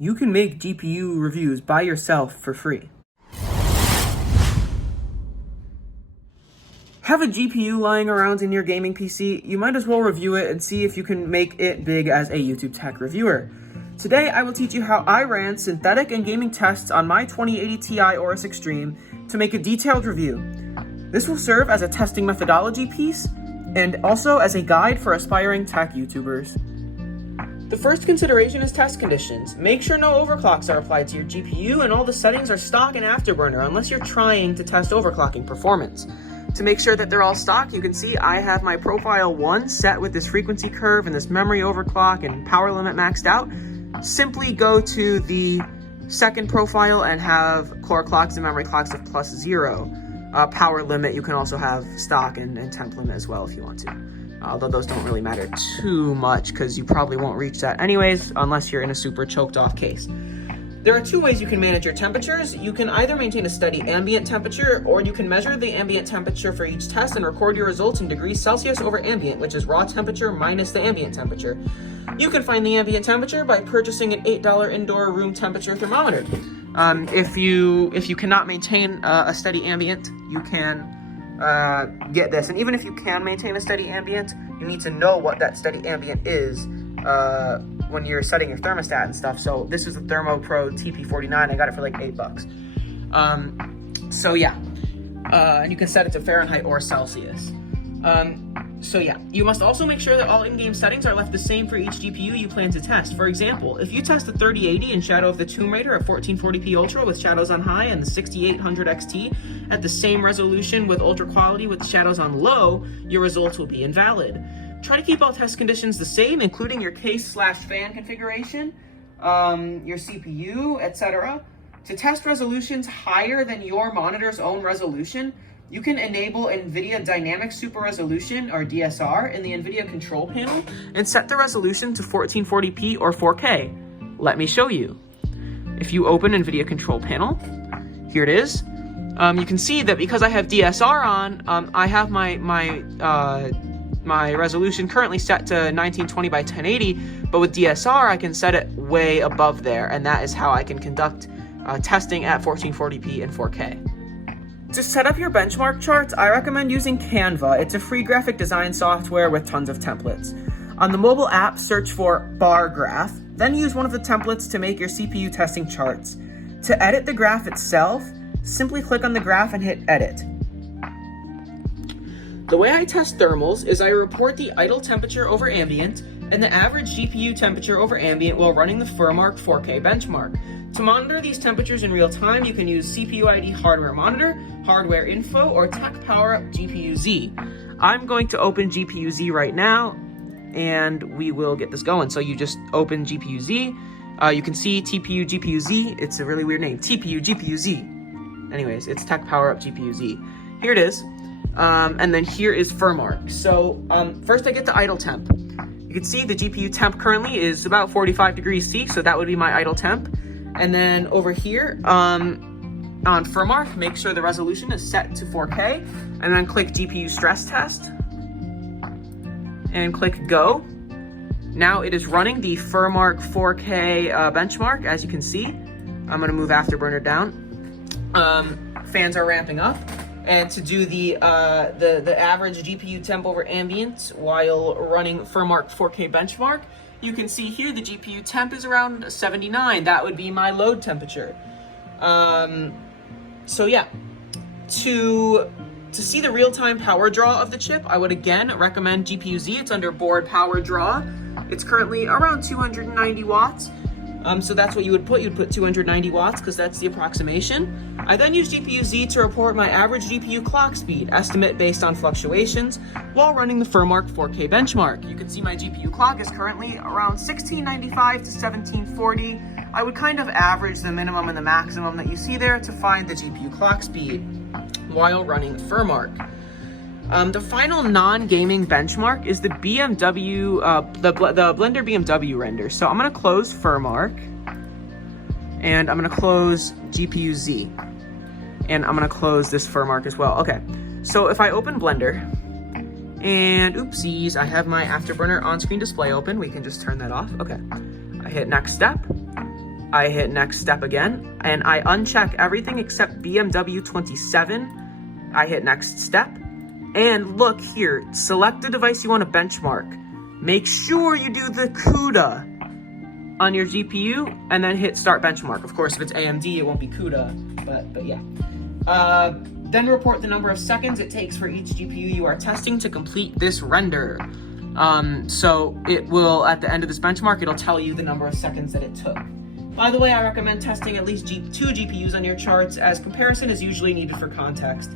You can make GPU reviews by yourself for free. Have a GPU lying around in your gaming PC? You might as well review it and see if you can make it big as a YouTube tech reviewer. Today, I will teach you how I ran synthetic and gaming tests on my 2080 Ti Aorus Extreme to make a detailed review. This will serve as a testing methodology piece and also as a guide for aspiring tech YouTubers. The first consideration is test conditions. Make sure no overclocks are applied to your GPU and all the settings are stock and afterburner unless you're trying to test overclocking performance. To make sure that they're all stock, you can see I have my profile 1 set with this frequency curve and this memory overclock and power limit maxed out. Simply go to the second profile and have core clocks and memory clocks of +0. Power limit, you can also have stock and temp limit as well if you want to. Although those don't really matter too much because you probably won't reach that anyways unless you're in a super choked off case. There are two ways you can manage your temperatures. You can either maintain a steady ambient temperature, or you can measure the ambient temperature for each test and record your results in degrees Celsius over ambient, which is raw temperature minus the ambient temperature. You can find the ambient temperature by purchasing an $8 indoor room temperature thermometer. If you cannot maintain a steady ambient, you can get this. And even if you can maintain a steady ambient, you need to know what that steady ambient is when you're setting your thermostat and stuff. So this is the Thermo Pro TP49. I got it for like $8. So yeah, and you can set it to Fahrenheit or Celsius. So yeah, you must also make sure that all in-game settings are left the same for each GPU you plan to test. For example, if you test the 3080 in Shadow of the Tomb Raider at 1440p Ultra with shadows on high and the 6800 XT at the same resolution with ultra quality with shadows on low, your results will be invalid. Try to keep all test conditions the same, including your case/fan configuration, your CPU, etc. To test resolutions higher than your monitor's own resolution, you can enable NVIDIA Dynamic Super Resolution, or DSR, in the NVIDIA control panel and set the resolution to 1440p or 4K. Let me show you. If you open NVIDIA control panel, here it is. You can see that because I have DSR on, I have my resolution currently set to 1920 by 1080, but with DSR I can set it way above there, and that is how I can conduct testing at 1440p and 4K. To set up your benchmark charts, I recommend using Canva. It's a free graphic design software with tons of templates. On the mobile app, search for bar graph, then use one of the templates to make your CPU testing charts. To edit the graph itself, simply click on the graph and hit edit. The way I test thermals is I report the idle temperature over ambient and the average GPU temperature over ambient while running the FurMark 4K benchmark. To monitor these temperatures in real time, you can use CPU ID Hardware Monitor, Hardware Info, or Tech PowerUp GPU-Z. I'm going to open GPU-Z right now, and we will get this going. So you just open GPU-Z. You can see TPU GPU-Z. It's a really weird name, TPU GPU-Z. Anyways, it's Tech PowerUp GPU-Z. Here it is. And then here is FurMark. So first I get the idle temp. You can see the GPU temp currently is about 45 degrees C, so that would be my idle temp. And then over here on FurMark, make sure the resolution is set to 4K, and then click GPU stress test and click go. Now it is running the FurMark 4K benchmark, as you can see. I'm gonna move afterburner down. Fans are ramping up. And to do the average GPU temp over ambient while running FurMark 4K benchmark, you can see here the GPU temp is around 79. That would be my load temperature. So yeah, to see the real-time power draw of the chip, I would again recommend GPU-Z. It's under board power draw. It's currently around 290 watts. So that's what you would put. You'd put 290 watts because that's the approximation. I then use GPU-Z to report my average GPU clock speed, estimate based on fluctuations, while running the FurMark 4K benchmark. You can see my GPU clock is currently around 1695 to 1740. I would kind of average the minimum and the maximum that you see there to find the GPU clock speed while running FurMark. The final non-gaming benchmark is the BMW, the Blender BMW render. So I'm gonna close FurMark, and I'm gonna close GPU-Z, and I'm gonna close this FurMark as well. Okay, so if I open Blender, and oopsies, I have my Afterburner on-screen display open. We can just turn that off. Okay, I hit next step, I hit next step again, and I uncheck everything except BMW 27. I hit next step, and look here, select the device you want to benchmark. Make sure you do the CUDA on your GPU, and then hit start benchmark. Of course, if it's AMD, it won't be CUDA, but yeah. Then report the number of seconds it takes for each GPU you are testing to complete this render. So it will, at the end of this benchmark, it'll tell you the number of seconds that it took. By the way, I recommend testing at least 2 GPUs on your charts, as comparison is usually needed for context.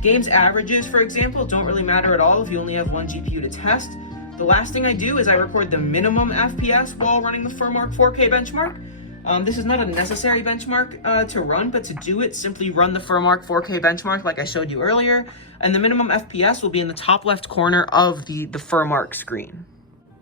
Games averages, for example, don't really matter at all if you only have 1 GPU to test. The last thing I do is I record the minimum FPS while running the FurMark 4K benchmark. This is not a necessary benchmark to run, but to do it, simply run the FurMark 4K benchmark like I showed you earlier, and the minimum FPS will be in the top left corner of the FurMark screen.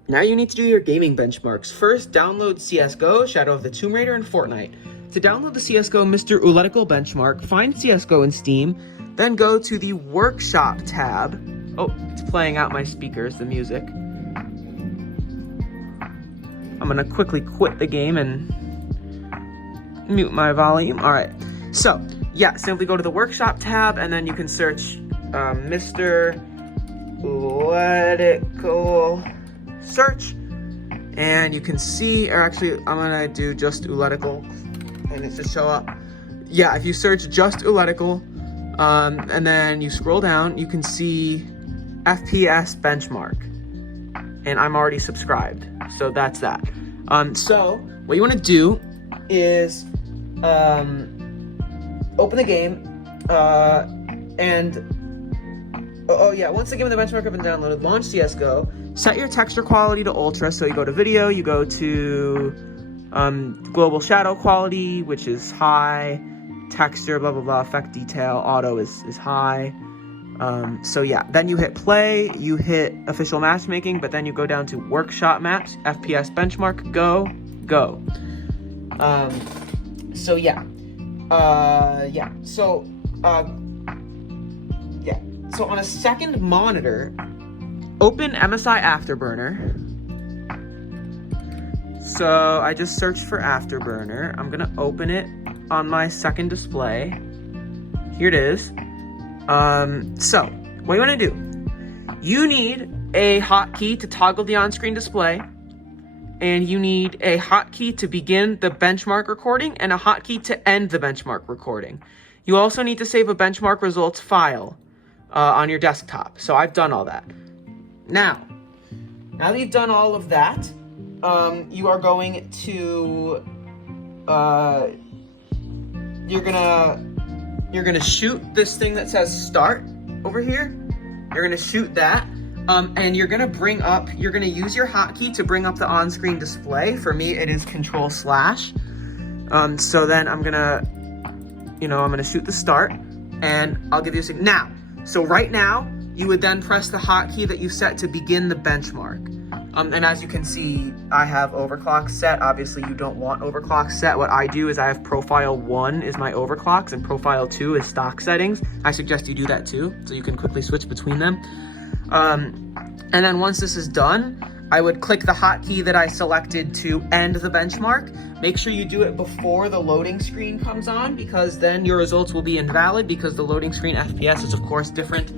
Now you need to do your gaming benchmarks. First, download CSGO, Shadow of the Tomb Raider, and Fortnite. To download the CSGO Mr. Uletical benchmark, find CSGO in Steam, then go to the Workshop tab. Oh, it's playing out my speakers, the music. I'm gonna quickly quit the game and mute my volume. All right, so yeah, simply go to the Workshop tab, and then you can search Mr. Uletical search, and you can see, or actually I'm gonna do just Uletical and it should show up. Yeah, if you search just Uletical and then you scroll down, you can see FPS benchmark, and I'm already subscribed, so that's that. So what you want to do is open the game and once the game and the benchmark have been downloaded, launch CSGO. Set your texture quality to ultra, so you go to video, you go to global shadow quality, which is high, texture, blah, blah, blah, effect detail, auto is high. So yeah, then you hit play, you hit official matchmaking, but then you go down to workshop maps, FPS benchmark, go. So on a second monitor, open MSI Afterburner. So I just searched for Afterburner. I'm gonna open it on my second display. Here it is. So what you wanna do, you need a hotkey to toggle the on-screen display, and you need a hotkey to begin the benchmark recording and a hotkey to end the benchmark recording. You also need to save a benchmark results file on your desktop. So I've done all that. Now that you've done all of that, you are going to you're gonna shoot this thing that says start over here. You're gonna shoot that, and you're gonna use your hotkey to bring up the on-screen display. For me, it is Control/. So then I'm gonna shoot the start, and I'll give you a signal. Now, so right now, you would then press the hotkey that you set to begin the benchmark. And as you can see, I have overclock set. Obviously, you don't want overclock set. What I do is I have profile 1 is my overclocks and profile 2 is stock settings. I suggest you do that too, so you can quickly switch between them. And then once this is done, I would click the hotkey that I selected to end the benchmark. Make sure you do it before the loading screen comes on, because then your results will be invalid, because the loading screen FPS is of course different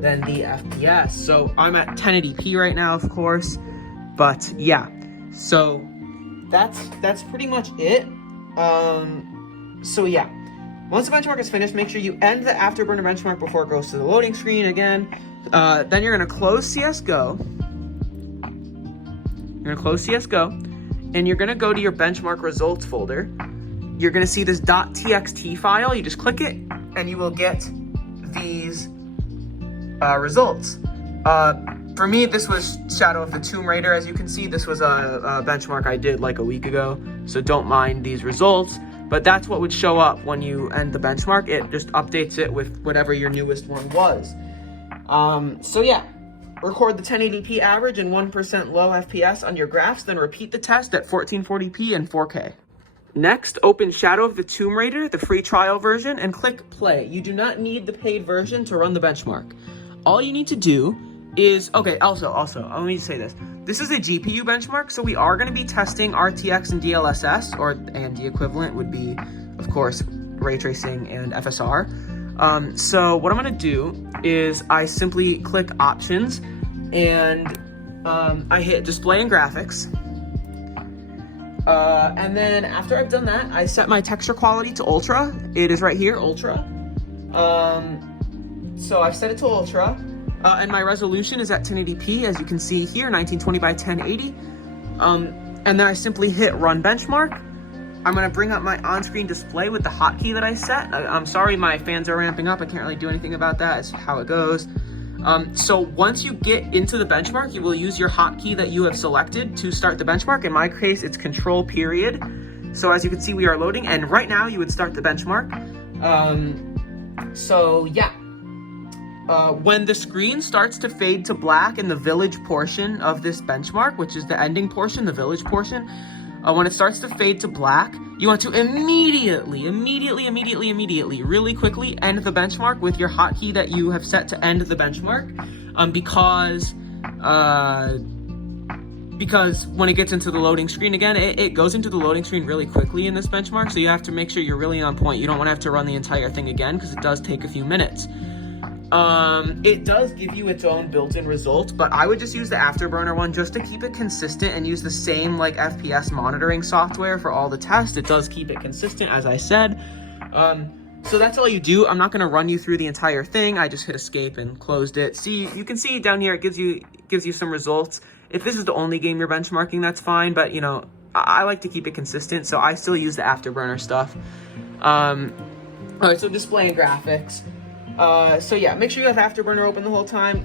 than the FPS. So I'm at 1080p right now, of course, but yeah, so that's pretty much it. So yeah, once the benchmark is finished, make sure you end the Afterburner benchmark before it goes to the loading screen again. Then you're gonna close CSGO. You're gonna close CSGO, and you're gonna go to your benchmark results folder. You're gonna see this .txt file. You just click it, and you will get these results. For me, this was Shadow of the Tomb Raider. As you can see, this was a benchmark I did like a week ago, so don't mind these results. But that's what would show up when you end the benchmark. It just updates it with whatever your newest one was. So yeah, record the 1080p average and 1% low FPS on your graphs, then repeat the test at 1440p and 4K. Next, open Shadow of the Tomb Raider, the free trial version, and click play. You do not need the paid version to run the benchmark. All you need to do is, okay, also, let me say this. this is a GPU benchmark, so we are going to be testing RTX and DLSS, or AMD equivalent would be, of course, ray tracing and FSR. So what I'm going to do is I simply click options and I hit display and graphics. And then after I've done that, I set my texture quality to ultra. It is right here, ultra. So I've set it to ultra. And my resolution is at 1080p, as you can see here, 1920 by 1080. And then I simply hit run benchmark. I'm gonna bring up my on-screen display with the hotkey that I set. I'm sorry, my fans are ramping up. I can't really do anything about that. It's how it goes. So once you get into the benchmark, you will use your hotkey that you have selected to start the benchmark. In my case, it's control period. So as you can see, we are loading, and right now you would start the benchmark. So yeah. When the screen starts to fade to black in the village portion of this benchmark, which is the ending portion, the village portion, when it starts to fade to black, you want to immediately, really quickly end the benchmark with your hotkey that you have set to end the benchmark, because when it gets into the loading screen again, it goes into the loading screen really quickly in this benchmark, so you have to make sure you're really on point. You don't want to have to run the entire thing again, because it does take a few minutes. It does give you its own built-in result, but I would just use the Afterburner one just to keep it consistent and use the same like FPS monitoring software for all the tests. It does keep it consistent, as I said. So that's all you do. I'm not going to run you through the entire thing. I just hit escape and closed it. See, you can see down here, it gives you some results. If this is the only game you're benchmarking, that's fine, but you know, I like to keep it consistent, so I still use the Afterburner stuff. All right, so display and graphics. So yeah, make sure you have Afterburner open the whole time.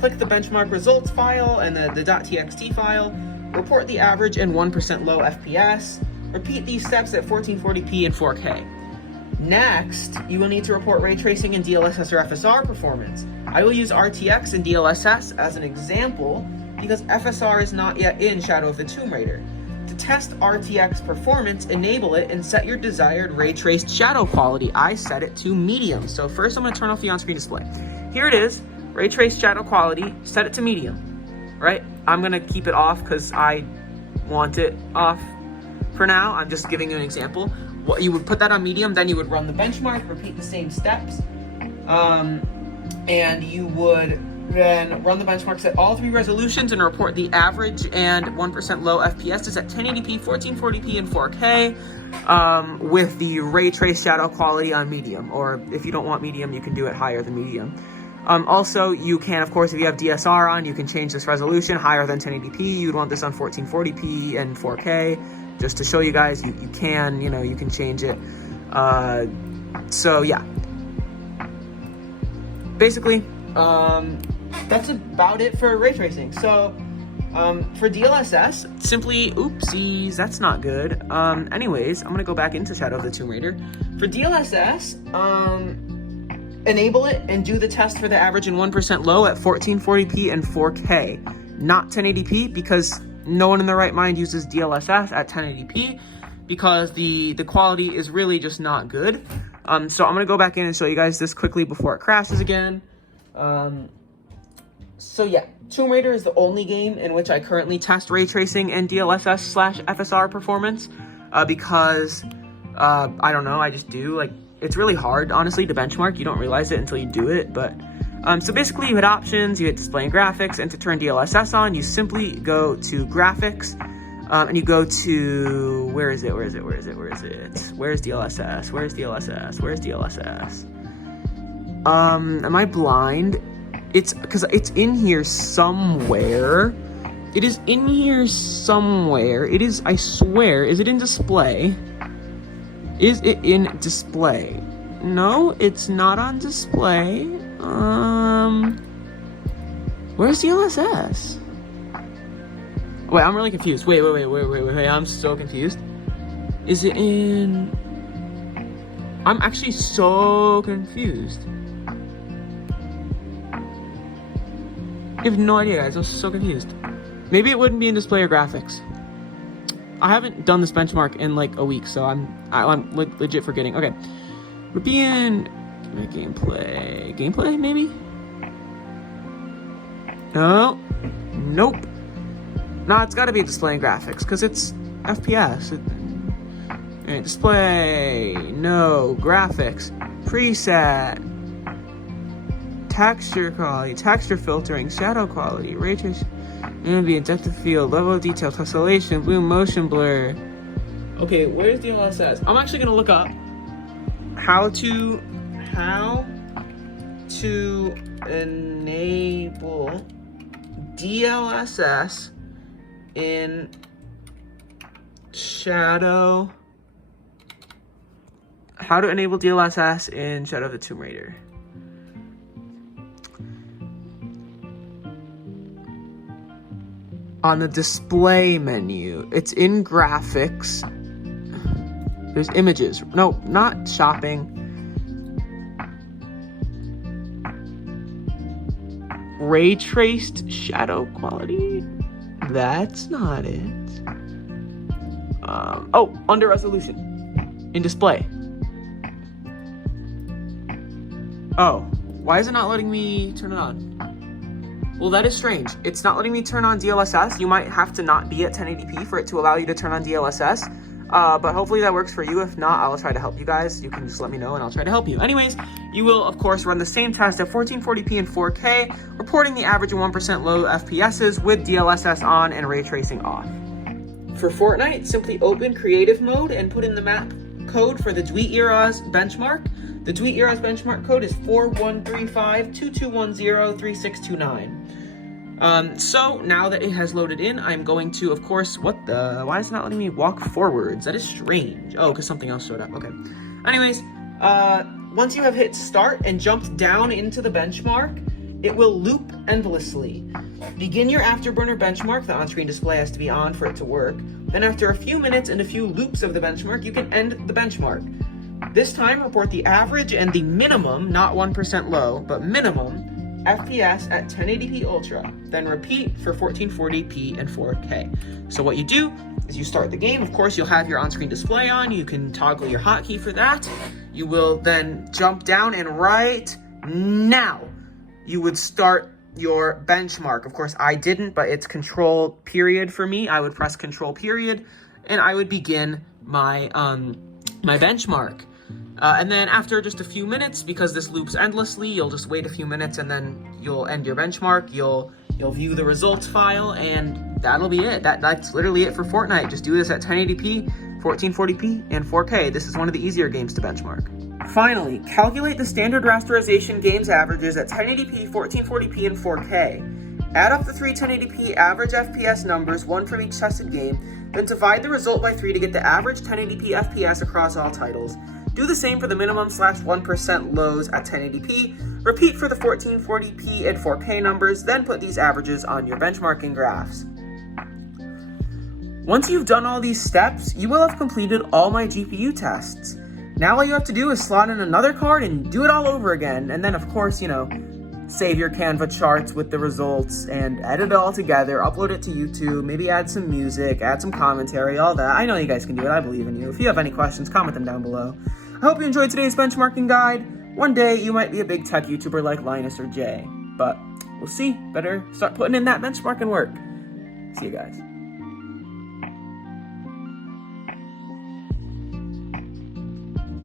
Click the benchmark results file and the .txt file. Report the average and 1% low FPS. Repeat these steps at 1440p and 4K. Next, you will need to report ray tracing and DLSS or FSR performance. I will use RTX and DLSS as an example because FSR is not yet in Shadow of the Tomb Raider. To test RTX performance, enable it and set your desired ray traced shadow quality. I set it to medium. So first I'm going to turn off the on-screen display. Here it is, ray traced shadow quality, set it to medium, right? I'm going to keep it off because I want it off for now. I'm just giving you an example. What you would put that on medium, then you would run the benchmark, repeat the same steps, and you would then run the benchmarks at all three resolutions and report the average and 1% low FPS is at 1080p, 1440p, and 4K, with the ray trace shadow quality on medium, or if you don't want medium, you can do it higher than medium. Also, you can, of course, if you have DSR on, you can change this resolution higher than 1080p. You'd want this on 1440p and 4K, just to show you guys, you can, you know, you can change it. So yeah, basically, that's about it for ray tracing. So for DLSS, simply, oopsies, that's not good. Anyways, I'm gonna go back into Shadow of the Tomb Raider. For DLSS, enable it and do the test for the average and 1% low at 1440p and 4K, not 1080p, because no one in their right mind uses DLSS at 1080p because the quality is really just not good. So I'm gonna go back in and show you guys this quickly before it crashes again. So yeah, Tomb Raider is the only game in which I currently test ray tracing and DLSS/FSR performance, because I don't know, I just do. Like, it's really hard, honestly, to benchmark. You don't realize it until you do it, but so basically you hit options, you hit display and graphics, and to turn DLSS on, you simply go to graphics, and you go to, where's DLSS? Where's DLSS? Am I blind? It's because it's in here somewhere. It is in here somewhere. It is, I swear. Is it in display? Is it in display? No, it's not on display. Where's DLSS? Wait, I'm really confused. Wait. I'm so confused. Is it in... I'm actually so confused. I have no idea, guys. I'm so confused. Maybe it wouldn't be in display or graphics. I haven't done this benchmark in like a week, so I'm legit forgetting. Okay, would be in gameplay maybe. No, nope. No, it's got to be display and graphics because it's FPS. Alright, display, no, graphics, preset, texture quality, texture filtering, shadow quality, ray tracing, ambient, depth of field, level of detail, tessellation, bloom, motion blur. Okay, where's DLSS? I'm actually gonna look up how to enable DLSS in Shadow. How to enable DLSS in Shadow of the Tomb Raider. On the display menu, it's in graphics. There's images. No, not shopping. Ray traced shadow quality? That's not it. Oh, under resolution. In display. Oh, why is it not letting me turn it on? Well, that is strange. It's not letting me turn on DLSS. You might have to not be at 1080p for it to allow you to turn on DLSS. But hopefully that works for you. If not, I'll try to help you guys. You can just let me know and I'll try to help you. Anyways, you will, of course, run the same test at 1440p and 4K, reporting the average of 1% low FPSs with DLSS on and ray tracing off. For Fortnite, simply open creative mode and put in the map code for the Dweet Era's benchmark. The Dweet Era's benchmark code is 4135-2210-3629. So now that it has loaded in, I'm going to, of course, why is it not letting me walk forwards? That is strange. Oh, because something else showed up. Okay. Anyways, once you have hit start and jumped down into the benchmark, it will loop endlessly. Begin your afterburner benchmark. The on-screen display has to be on for it to work. Then after a few minutes and a few loops of the benchmark, you can end the benchmark. This time, report the average and the minimum, not 1% low, but minimum, FPS at 1080p Ultra. Then repeat for 1440p and 4K. So what you do is you start the game. Of course, you'll have your on-screen display on. You can toggle your hotkey for that. You will then jump down and right now, you would start your benchmark. Of course, I didn't, but it's control period for me. I would press control period and I would begin my, my benchmark. And then after just a few minutes, because this loops endlessly, you'll just wait a few minutes and then you'll end your benchmark. You'll view the results file and that'll be it. That's literally it for Fortnite. Just do this at 1080p, 1440p, and 4K. This is one of the easier games to benchmark. Finally, calculate the standard rasterization games averages at 1080p, 1440p, and 4K. Add up the three 1080p average FPS numbers, one from each tested game, then divide the result by 3 to get the average 1080p FPS across all titles. Do the same for the minimum/1% lows at 1080p. Repeat for the 1440p and 4K numbers, then put these averages on your benchmarking graphs. Once you've done all these steps, you will have completed all my GPU tests. Now all you have to do is slot in another card and do it all over again. And then, of course, save your Canva charts with the results and edit it all together, upload it to YouTube, maybe add some music, add some commentary, all that. I know you guys can do it. I believe in you. If you have any questions, comment them down below. I hope you enjoyed today's benchmarking guide. One day, you might be a big tech YouTuber like Linus or Jay, but we'll see. Better start putting in that benchmarking work. See you guys.